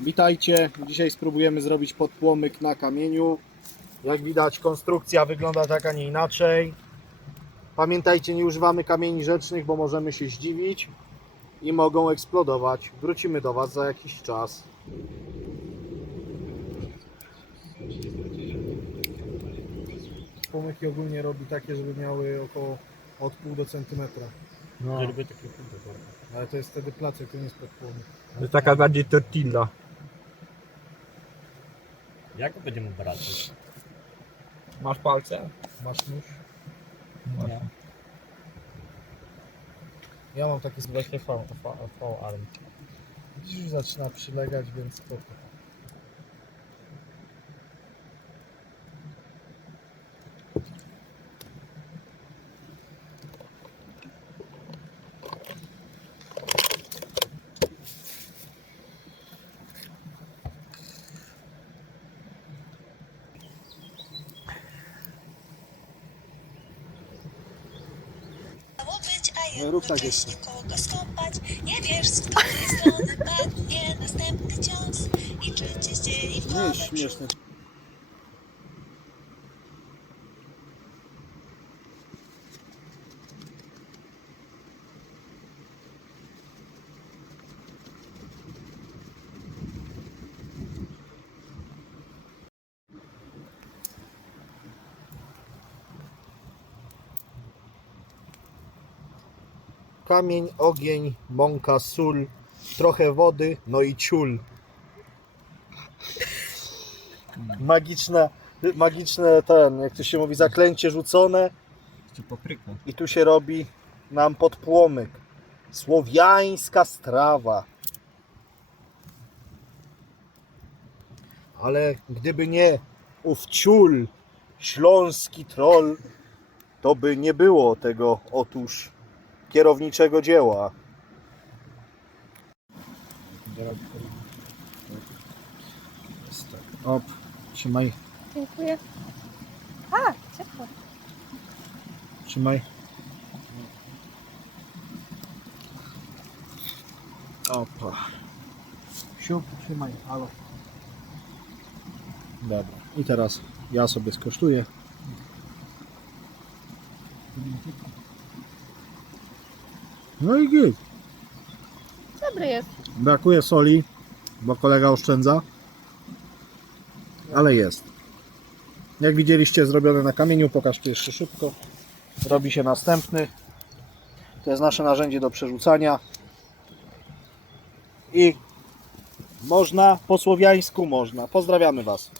Witajcie. Dzisiaj spróbujemy zrobić podpłomyk na kamieniu. Jak widać konstrukcja wygląda tak, a nie inaczej. Pamiętajcie, nie używamy kamieni rzecznych, bo możemy się zdziwić i mogą eksplodować. Wrócimy do Was za jakiś czas. Płomyki ogólnie robi takie, żeby miały około od pół do centymetra. No. Ja lubię takie kurde. Ale to jest wtedy placek, to nie jest podpłomyk. To jest taka bardziej tortilla. Jak go będziemy brać? Masz palce? Masz nóż? Nie. Ja mam taki Właśnie V, V, V arm. Już zaczyna przylegać, więc spoko. Rób tak skąpać. Nie wiesz, z której strony padnie następny cios i czy cię zdzieli w Nie śmieszne. Kamień, ogień, mąka, sól, trochę wody, no i ciul. Magiczne, magiczne ten, jak to się mówi, zaklęcie rzucone Czy papryka? i tu się robi nam podpłomyk. Słowiańska strawa. Ale gdyby nie ów ciul, śląski troll, to by nie było tego otóż kierowniczego dzieła. Op, trzymaj, Dziękuję. A, ciepło. trzymaj. Opa. Siup, trzymaj, halo. Dobra, i teraz ja sobie skosztuję. No i git. Dobry jest. Brakuje soli, bo kolega oszczędza. Ale jest. Jak widzieliście, zrobione na kamieniu. Pokażcie jeszcze szybko. Robi się następny. To jest nasze narzędzie do przerzucania. I można, po słowiańsku można. Pozdrawiamy Was.